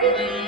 Thank you.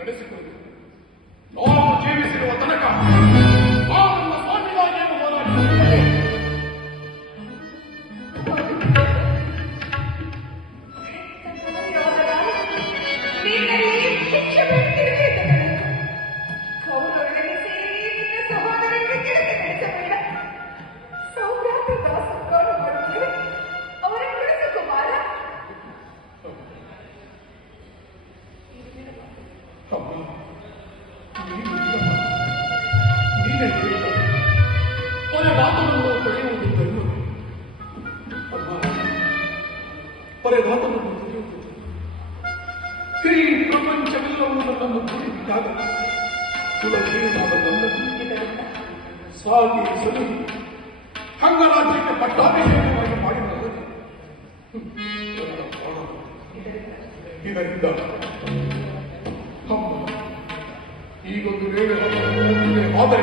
ನಡೆಸಿಕೊಂಡು ನಾವು ಜೀವಿಸಿರುವ ತನಕ ಪರದಾತನನ್ನು ಪಡೆಯುವುದು ಧರ್ಮ ಅಮ್ಮ ಪರದಾತನನ್ನು ಪಡೆಯುವುದು ಈ ಪ್ರಪಂಚವೆಲ್ಲವೂ ನನ್ನನ್ನು ಕುರಿತಾಗ ಕುಲವೀರನಾದ ನನ್ನನ್ನು ಸಾಗಿ ಸಲಹಿ ಅಂಗರಾಜ್ಯಕ್ಕೆ ಪಟ್ಟಾಭಿಷೇಕವಾಗಿ ಮಾಡಿದ ಇದರಿಂದ ಅಮ್ಮ ಈಗೊಂದು ವೇಳೆ ಹತ್ತಿದೆ ಆದರೆ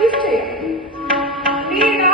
Niște. Bine.